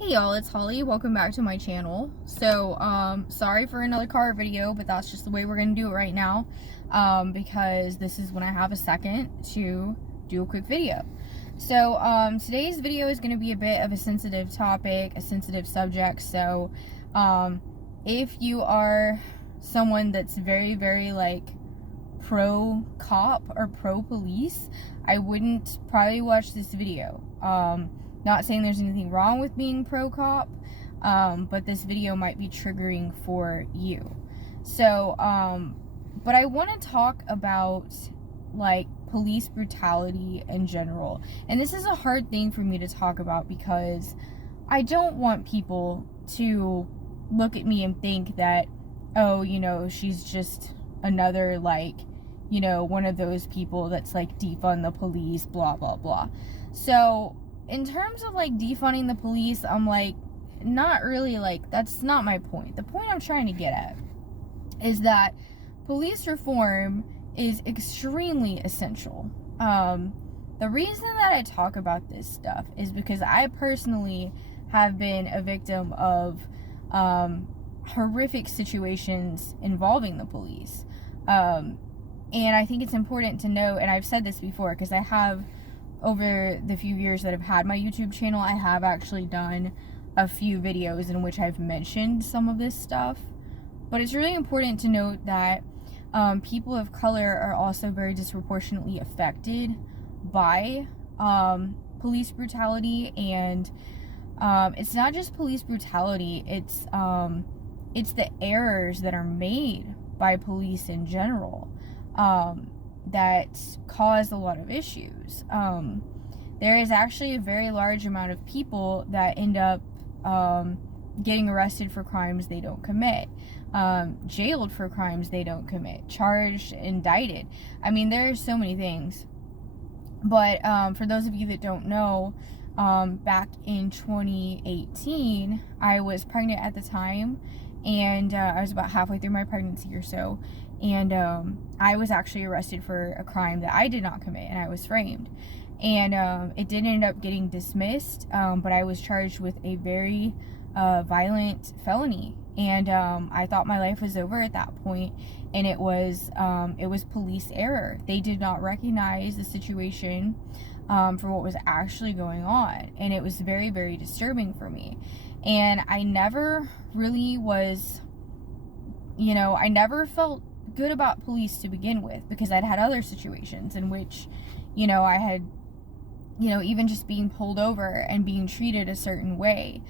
Hey y'all, it's Holly. Welcome back to my channel. Sorry for another car video, but that's just the way we're gonna do it right now, because this is when I have a second to do a quick video. Today's video is gonna be a bit of a sensitive topic, a sensitive subject. If you are someone that's very like pro cop or pro police, I wouldn't probably watch this video. Not saying there's anything wrong with being pro cop, but this video might be triggering for you. But I want to talk about like police brutality in general. And this is a hard thing for me to talk about because I don't want people to look at me and think that, oh, she's just another, like, one of those people that's like defund the police, blah, blah, blah. So in terms of like defunding the police, I'm like, not really, like, that's not my point. The point I'm trying to get at is that police reform is extremely essential. The reason that I talk about this stuff is because I personally have been a victim of horrific situations involving the police. And I think it's important to know, and I've said this before, because I have, over the few years that I've had my YouTube channel, I have actually done a few videos in which I've mentioned some of this stuff. But it's really important to note that people of color are also very disproportionately affected by police brutality. And it's not just police brutality, it's the errors that are made by police in general that cause a lot of issues. There is actually a very large amount of people that end up getting arrested for crimes they don't commit, jailed for crimes they don't commit, charged, indicted. I mean, there are so many things. But for those of you that don't know, back in 2018, I was pregnant at the time, and I was about halfway through my pregnancy or so, and I was actually arrested for a crime that I did not commit, and I was framed. And it did end up getting dismissed, but I was charged with a very violent felony, and I thought my life was over at that point, and it was police error. They did not recognize the situation for what was actually going on, and it was very, very disturbing for me. And I never really was, I never felt good about police to begin with, because I'd had other situations in which, I had, even just being pulled over and being treated a certain way.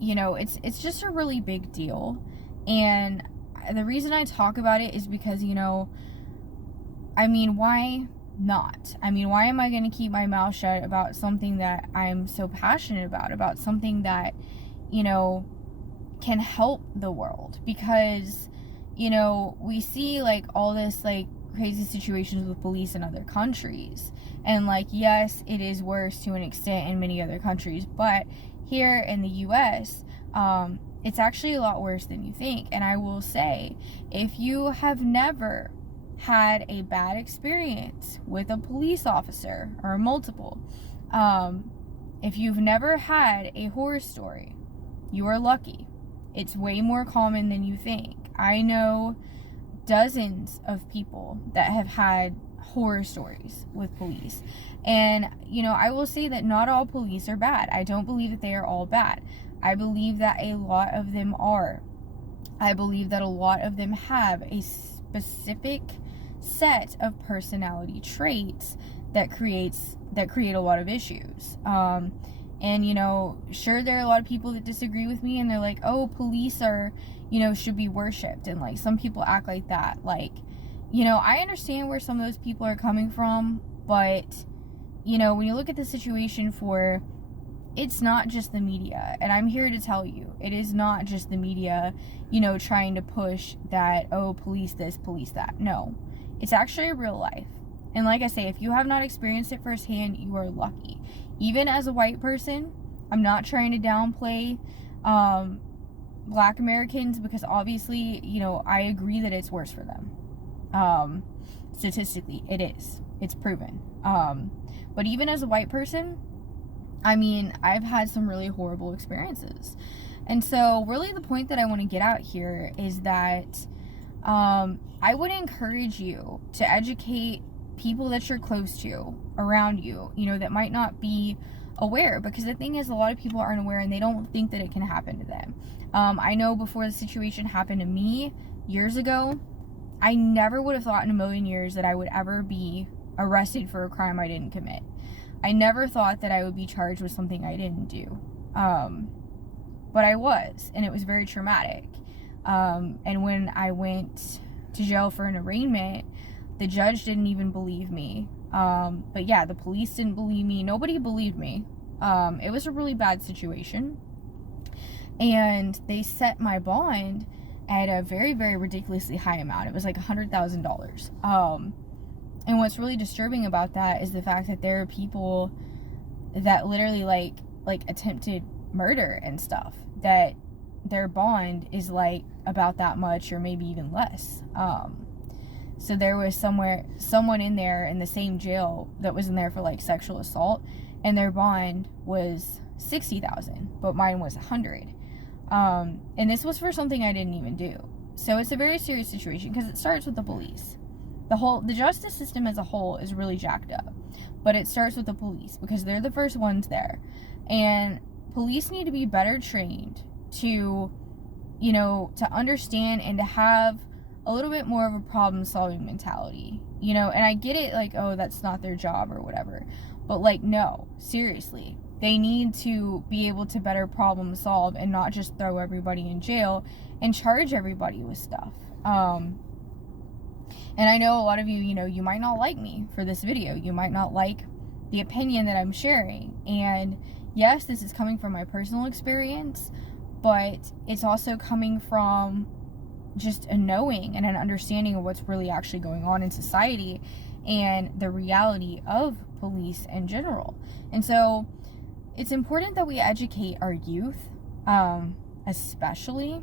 It's just a really big deal. And the reason I talk about it is because, I mean, why not? I mean, why am I going to keep my mouth shut about something that I'm so passionate about something that, can help the world? Because, we see like all this like crazy situations with police in other countries, and like, yes, it is worse to an extent in many other countries, but here in the US, it's actually a lot worse than you think. And I will say, if you have never had a bad experience with a police officer, or multiple, if you've never had a horror story, you are lucky. It's way more common than you think. I know dozens of people that have had horror stories with police. And, I will say that not all police are bad. I don't believe that they are all bad. I believe that a lot of them are. I believe that a lot of them have a specific set of personality traits that create a lot of issues. And, sure, there are a lot of people that disagree with me, and they're like, oh, police are, should be worshipped. And like, some people act like that. Like, I understand where some of those people are coming from, but, when you look at the situation it's not just the media. And I'm here to tell you, it is not just the media, trying to push that, oh, police this, police that. No, it's actually real life. And like I say, if you have not experienced it firsthand, you are lucky. Even as a white person, I'm not trying to downplay Black Americans, because obviously, I agree that it's worse for them. Statistically, it is. It's proven. But even as a white person, I mean, I've had some really horrible experiences. And so, really, the point that I want to get out here is that I would encourage you to educate people that you're close to around you, you know, that might not be aware, because the thing is, a lot of people aren't aware and they don't think that it can happen to them. I know before the situation happened to me years ago, I never would have thought in a million years that I would ever be arrested for a crime I didn't commit. I never thought that I would be charged with something I didn't do. But I was, and it was very traumatic. And when I went to jail for an arraignment, the judge didn't even believe me. But yeah, the police didn't believe me. Nobody believed me. It was a really bad situation. And they set my bond at a very, very ridiculously high amount. It was like $100,000. And what's really disturbing about that is the fact that there are people that literally like attempted murder and stuff, that their bond is like about that much or maybe even less. So there was someone in there in the same jail that was in there for like sexual assault, and their bond was $60,000, but mine was $100,000. And this was for something I didn't even do. So it's a very serious situation, because it starts with the police. The justice system as a whole is really jacked up, but it starts with the police, because they're the first ones there. And police need to be better trained to, you know, to understand and to have a little bit more of a problem-solving mentality, you know. And I get it, like, oh, that's not their job or whatever, but like, no, seriously, they need to be able to better problem solve and not just throw everybody in jail and charge everybody with stuff. And I know a lot of you, you know, you might not like me for this video. You might not like the opinion that I'm sharing. And yes, this is coming from my personal experience, but it's also coming from just a knowing and an understanding of what's really actually going on in society and the reality of police in general. And so it's important that we educate our youth, especially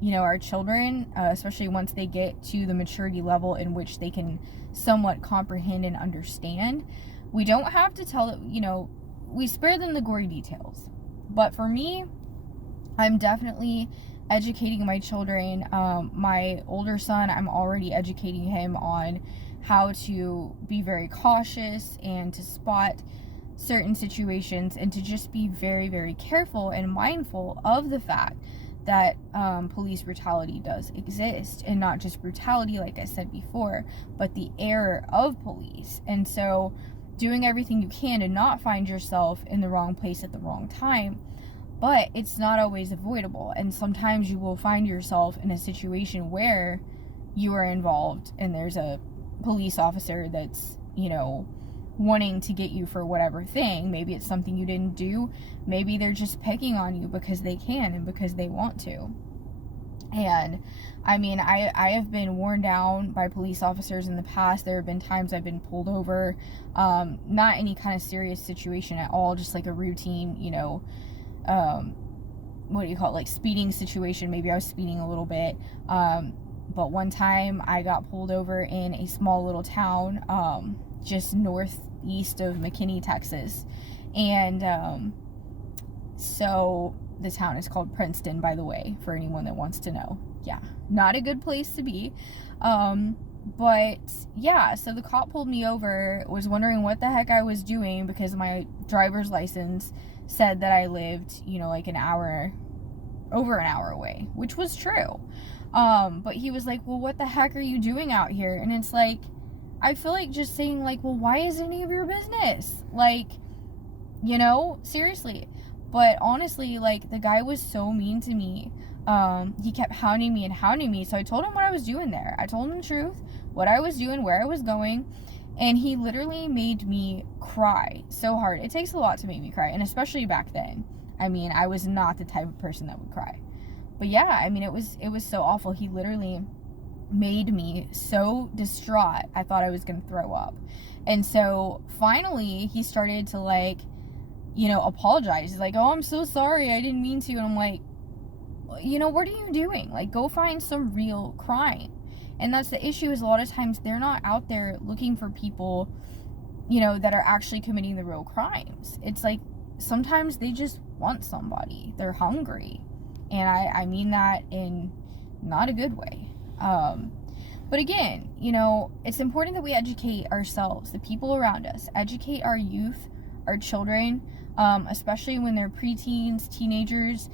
you know, our children, especially once they get to the maturity level in which they can somewhat comprehend and understand. We don't have to tell it, you know, we spare them the gory details. But for me, I'm definitely educating my children. My older son, I'm already educating him on how to be very cautious and to spot certain situations and to just be very, very careful and mindful of the fact that police brutality does exist, and not just brutality, like I said before, but the error of police. And so doing everything you can to not find yourself in the wrong place at the wrong time, but it's not always avoidable. And sometimes you will find yourself in a situation where you are involved and there's a police officer that's, you know, wanting to get you for whatever thing. Maybe it's something you didn't do. Maybe they're just picking on you because they can and because they want to. And I mean, I have been worn down by police officers in the past. There have been times I've been pulled over, not any kind of serious situation at all, just like a routine, you know, what do you call it, like speeding situation. Maybe I was speeding a little bit, but one time I got pulled over in a small little town, just northeast of McKinney, Texas. And so the town is called Princeton, by the way, for anyone that wants to know. Yeah, not a good place to be. But yeah, so the cop pulled me over, was wondering what the heck I was doing, because my driver's license said that I lived, you know, like over an hour away, which was true. But he was like, well, what the heck are you doing out here? And it's like, I feel like just saying, like, well, why is it any of your business? Like, you know, seriously. But honestly, like, the guy was so mean to me. He kept hounding me. So I told him what I was doing there. I told him the truth, what I was doing, where I was going. And he literally made me cry so hard. It takes a lot to make me cry. And especially back then. I mean, I was not the type of person that would cry. But yeah, I mean, it was so awful. He literally made me so distraught, I thought I was gonna throw up. And so finally he started to, like, you know, apologize. He's like, oh, I'm so sorry, I didn't mean to. And I'm like, you know, what are you doing? Like, go find some real crime. And that's the issue, is a lot of times they're not out there looking for people that are actually committing the real crimes. It's like sometimes they just want somebody. They're hungry. And I mean that in not a good way. But again, it's important that we educate ourselves, the people around us, educate our youth, our children, especially when they're preteens, teenagers.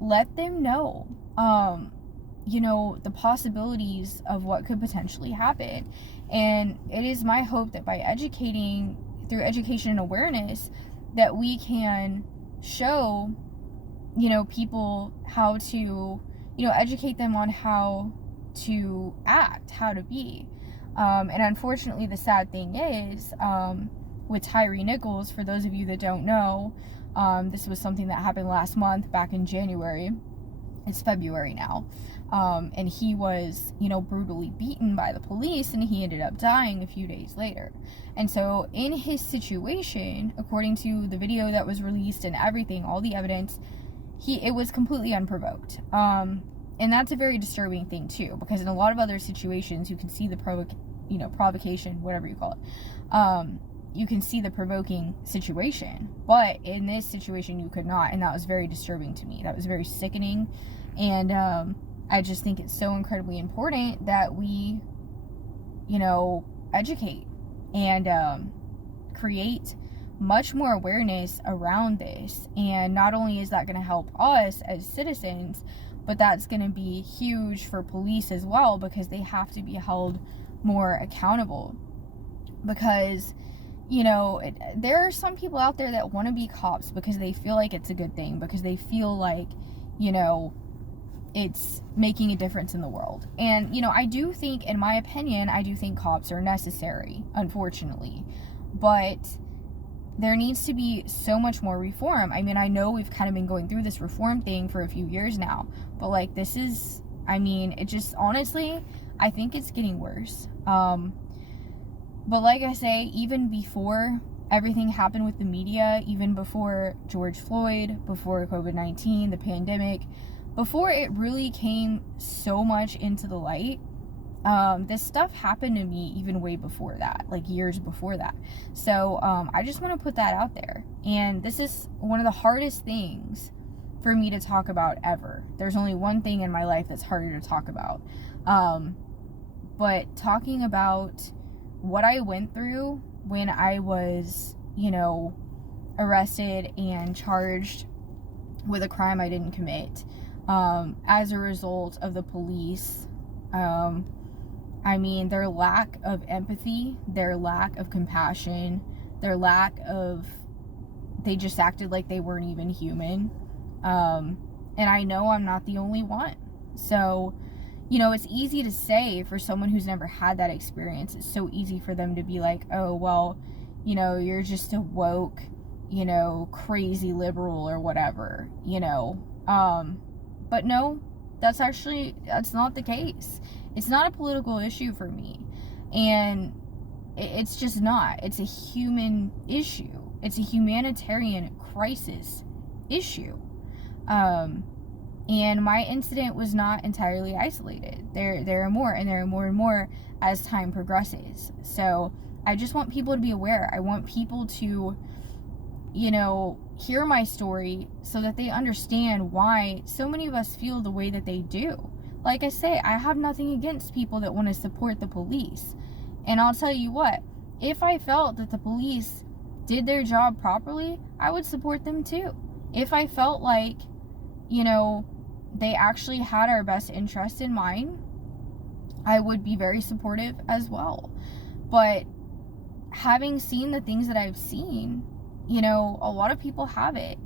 Let them know, the possibilities of what could potentially happen. And it is my hope that by educating, through education and awareness, that we can show, people how to, educate them on how to act, how to be. And unfortunately, the sad thing is, with Tyree Nichols, for those of you that don't know, this was something that happened last month, back in January. It's February now. And he was, brutally beaten by the police, and he ended up dying a few days later. And so in his situation, according to the video that was released and everything, all the evidence, it was completely unprovoked. And that's a very disturbing thing too, because in a lot of other situations, you can see the provocation, whatever you call it. You can see the provoking situation, but in this situation you could not, and that was very disturbing to me. That was very sickening. And I just think it's so incredibly important that we, educate and create much more awareness around this. And not only is that going to help us as citizens, but that's going to be huge for police as well, because they have to be held more accountable. Because, there are some people out there that want to be cops because they feel like it's a good thing, because they feel like, it's making a difference in the world. And, I do think, in my opinion, I do think cops are necessary, unfortunately. But there needs to be so much more reform. I mean, I know we've kind of been going through this reform thing for a few years now, but this is, it just, honestly, I think it's getting worse. But like I say, even before everything happened with the media, even before George Floyd, before COVID-19, the pandemic, before it really came so much into the light, this stuff happened to me even way before that, years before that. So I just want to put that out there. And this is one of the hardest things for me to talk about ever. There's only one thing in my life that's harder to talk about. But talking about what I went through when I was, arrested and charged with a crime I didn't commit, as a result of the police, their lack of empathy, their lack of compassion, they just acted like they weren't even human. And I know I'm not the only one. So, it's easy to say for someone who's never had that experience. It's so easy for them to be like, oh, well, you're just a woke, crazy liberal or whatever, But no, that's not the case. It's not a political issue for me. And it's just not. It's a human issue. It's a humanitarian crisis issue. And my incident was not entirely isolated. There are more, and there are more and more as time progresses. So I just want people to be aware. I want people to, hear my story so that they understand why so many of us feel the way that they do. Like I say, I have nothing against people that want to support the police. And I'll tell you what, if I felt that the police did their job properly, I would support them too. If I felt like, they actually had our best interest in mind, I would be very supportive as well. But having seen the things that I've seen, a lot of people have it.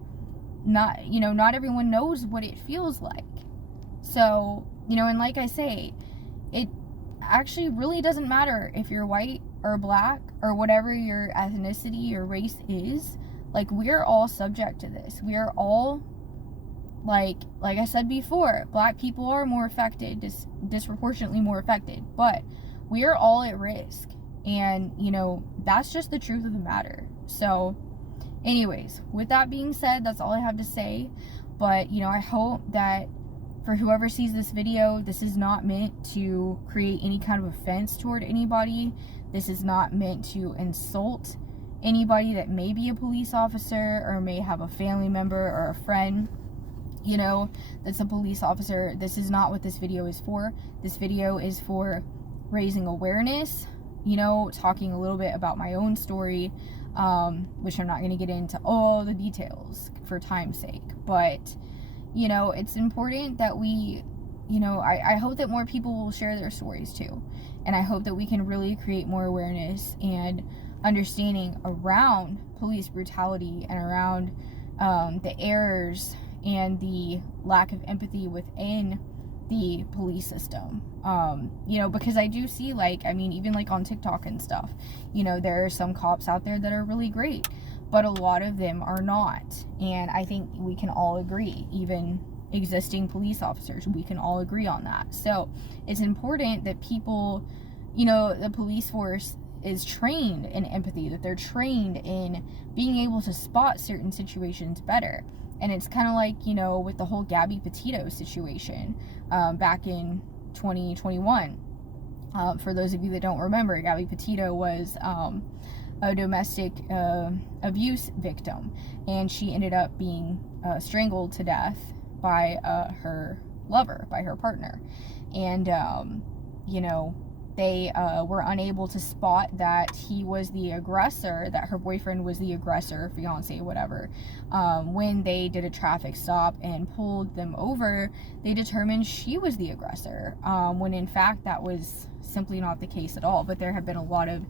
Not everyone knows what it feels like. So, and like I say, it actually really doesn't matter if you're white or black or whatever your ethnicity or race is. We're all subject to this. We are all, like I said before, black people are more affected, disproportionately more affected, but we are all at risk. And, that's just the truth of the matter. So, anyways, with that being said, that's all I have to say. But, I hope that for whoever sees this video, this is not meant to create any kind of offense toward anybody. This is not meant to insult anybody that may be a police officer or may have a family member or a friend, you know, that's a police officer, this is not what this video is for. This video is for raising awareness, you know, talking a little bit about my own story, which I'm not going to get into all the details for time's sake, but, you know, it's important that we, you know, I hope that more people will share their stories too, and I hope that we can really create more awareness and understanding around police brutality and around the errors and the lack of empathy within the police system. You know, because I do see, like, I mean, even like on TikTok and stuff, you know, there are some cops out there that are really great, but a lot of them are not. And I think we can all agree, even existing police officers, we can all agree on that. So it's important that people, you know, the police force is trained in empathy, that they're trained in being able to spot certain situations better. And it's kind of like, you know, with the whole Gabby Petito situation back in 2021. For those of you that don't remember, Gabby Petito was a domestic abuse victim, and she ended up being strangled to death by her lover, by her partner. And, you know, they were unable to spot that he was the aggressor, that her boyfriend was the aggressor, fiance, whatever. When they did a traffic stop and pulled them over, they determined she was the aggressor, when in fact that was simply not the case at all. But there have been a lot of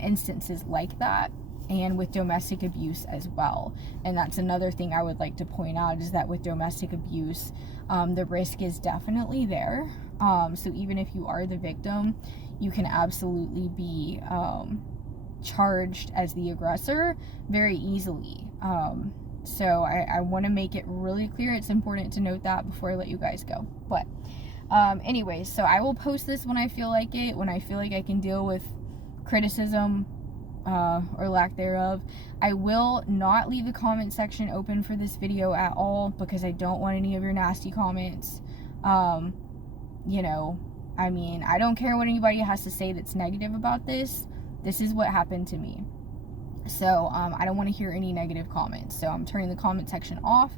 instances like that, and with domestic abuse as well. And that's another thing I would like to point out, is that with domestic abuse, the risk is definitely there. So even if you are the victim, you can absolutely be charged as the aggressor very easily. So I want to make it really clear. It's important to note that before I let you guys go. But anyways, so I will post this when I feel like it, when I feel like I can deal with criticism or lack thereof. I will not leave the comment section open for this video at all, because I don't want any of your nasty comments. You know, I mean, I don't care what anybody has to say that's negative about this. This is what happened to me. So I don't want to hear any negative comments. So I'm turning the comment section off,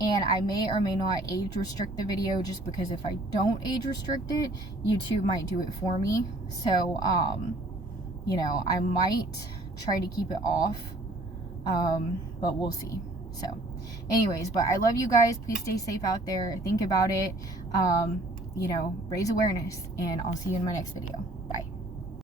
and I may or may not age restrict the video, just because if I don't age restrict it, YouTube might do it for me. So you know, I might try to keep it off, but we'll see. So anyways, but I love you guys. Please stay safe out there. Think about it. You know, raise awareness, and I'll see you in my next video.